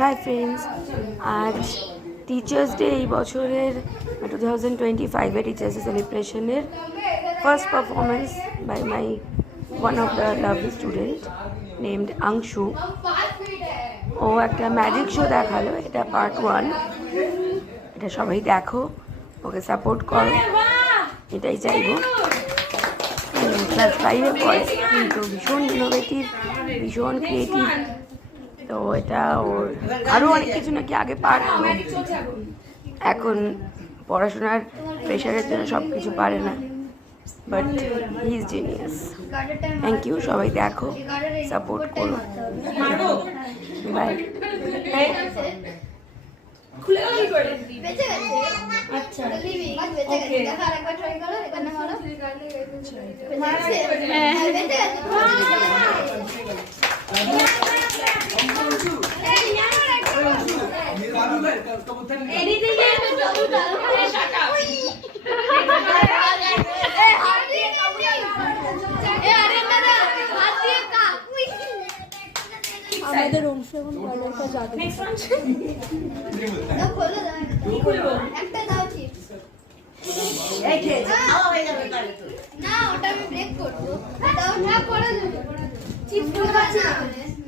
High friends, আজ teachers day এই বছরের 2025-এর টিচার্স ডে সেলিব্রেশনের first performance by my one of the lovely student named Anshu. ও একটা ম্যাজিক শো দেখালো, এটা পার্ট 1। এটা সবাই দেখো, ওকে সাপোর্ট করো, এটাই চাইবো। ক্লাস 5-এ পড়ে, কিন্তু ভীষণ ইনোভেটিভ, ভীষণ ক্রিয়েটিভ। তো এটা ওর আরও অনেক কিছু নাকি আগে পারতো, এখন পড়াশোনার প্রেশারের জন্য সব কিছু পারে না, but he is genius. Thank you, সবাই দেখো, সাপোর্ট করো, বাই। খুলে গেল কি করে? বেঁচে গেছে। আচ্ছা লিভিং বেঁচে গেছে। দেখো আরেকবার ট্রাই করো, এখানে মারো। বেঁচে গেছে। হ্যাঁ বেঁচে গেছে। এদিকে গিয়ে কবুতর। Shut up. এ হাত দিয়ে কবুতর। এ আরে দাদা হাত দিয়ে কাক। আমাদের অংশগ্রহণ করার কাজ আগে দাও খোলো দাও। কি খুলবো? একটা দাও চিপস। এই যে খাওয়া হয়ে যাবে তাহলে তো। না ওটা আমি ব্রেক করব। দাও না করে দেব। চিপস খোলা যাচ্ছে না।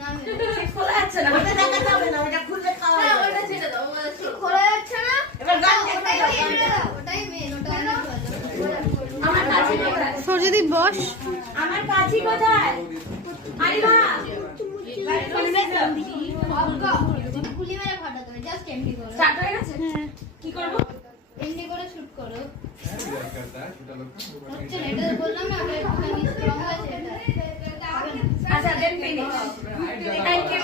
না চিপস খোলা যাচ্ছে না। ওটা দেখা যাবে না, ওটা খুললে খাওয়া যাবে। ওটা ছেড়ে দাও। খোলা যাচ্ছে না। এবার গান ওটাই দাও। ওটাই মেন, ওটা অনেক ভালো। আমার কাছে কোথায়? সরজদি বস। আমার কাছে কোথায়? আরে মা খুলি মেরে ফাটা তুমি জাস্ট এমডি করো। স্টার্ট হয়ে গেছে? হ্যাঁ। কি করব? এমডি করে শুট করো। হচ্ছে না, এটা বললাম না আগে একটুখানি স্ট্রং আছে এটা। আচ্ছা দেন ফিনিশ। Thank you.